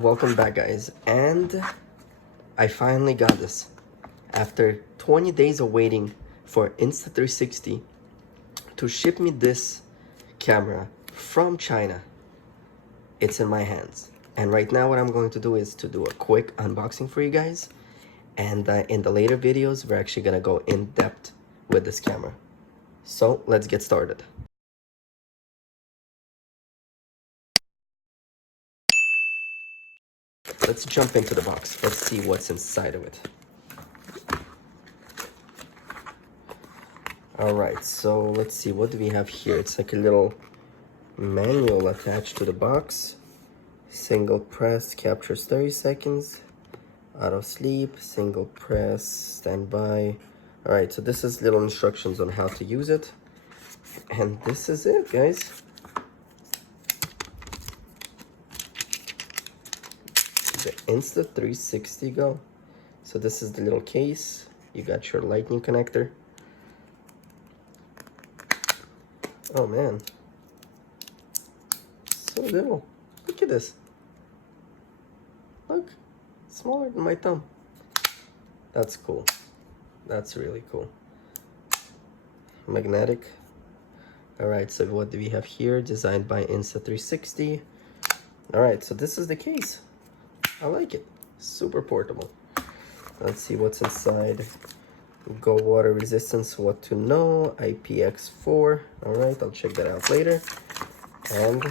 Welcome back, guys, and I finally got this after 20 days of waiting for Insta360 to ship me this camera from China. It's in my hands, and right now what I'm going to do is to do a quick unboxing for you guys, and in the later videos we're actually gonna go in depth with this camera. So let's get started. Let's jump into the box. Let's see what's inside of it. Alright, so let's see, what do we have here? It's like a little manual attached to the box. Single press captures 30 seconds. Out of sleep, single press, standby. Alright, so this is little instructions on how to use it. And this is it, guys. The Insta360 Go. So this is the little case. You got your lightning connector. Oh man, so little. Look at this. Look, smaller than my thumb. That's cool. That's really cool. Magnetic. Alright, so what do we have here? Designed by Insta360. Alright, so this is the case. I like it. Super portable. Let's see what's inside. Go water resistance, what to know, IPX4. Alright, I'll check that out later. And a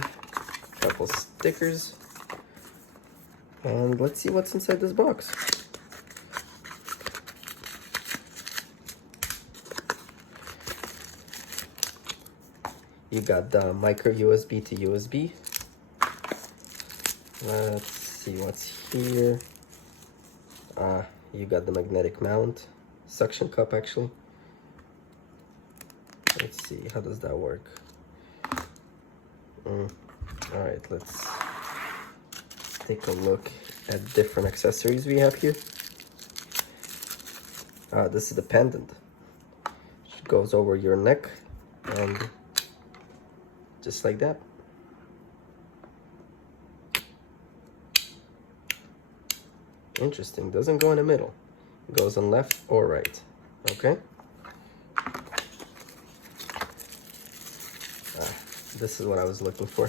couple stickers. And let's see what's inside this box. You got the micro USB to USB. Let's see what's here. You got the magnetic mount. Suction cup, actually. Let's see, how does that work? All right, let's take a look at different accessories we have here. This is the pendant. It goes over your neck and just like that. Interesting, doesn't go in the middle. It goes on left or right, okay? This is what I was looking for.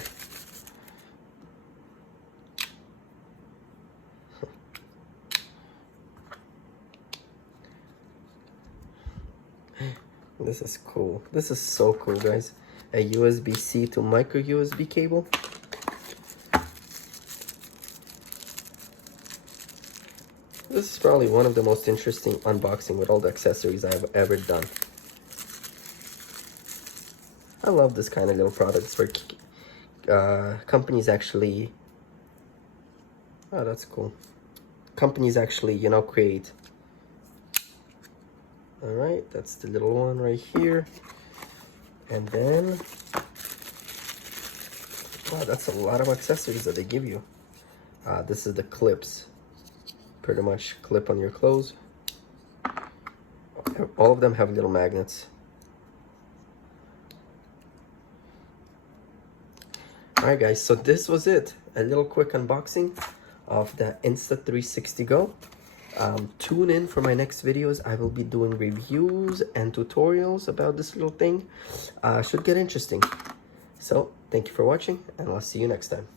This is cool. This is so cool, guys. A USB-C to micro USB cable. This is probably one of the most interesting unboxing with all the accessories I've ever done. I love this kind of little products where companies actually... Oh, that's cool. Companies actually, you know, create. Alright, that's the little one right here. And then... Wow, that's a lot of accessories that they give you. This is the clips. Pretty much clip on your clothes. All of them have little magnets. Alright guys, so this was it. A little quick unboxing of the Insta360 Go. Tune in for my next videos. I will be doing reviews and tutorials about this little thing. Should get interesting. So, thank you for watching, and I'll see you next time.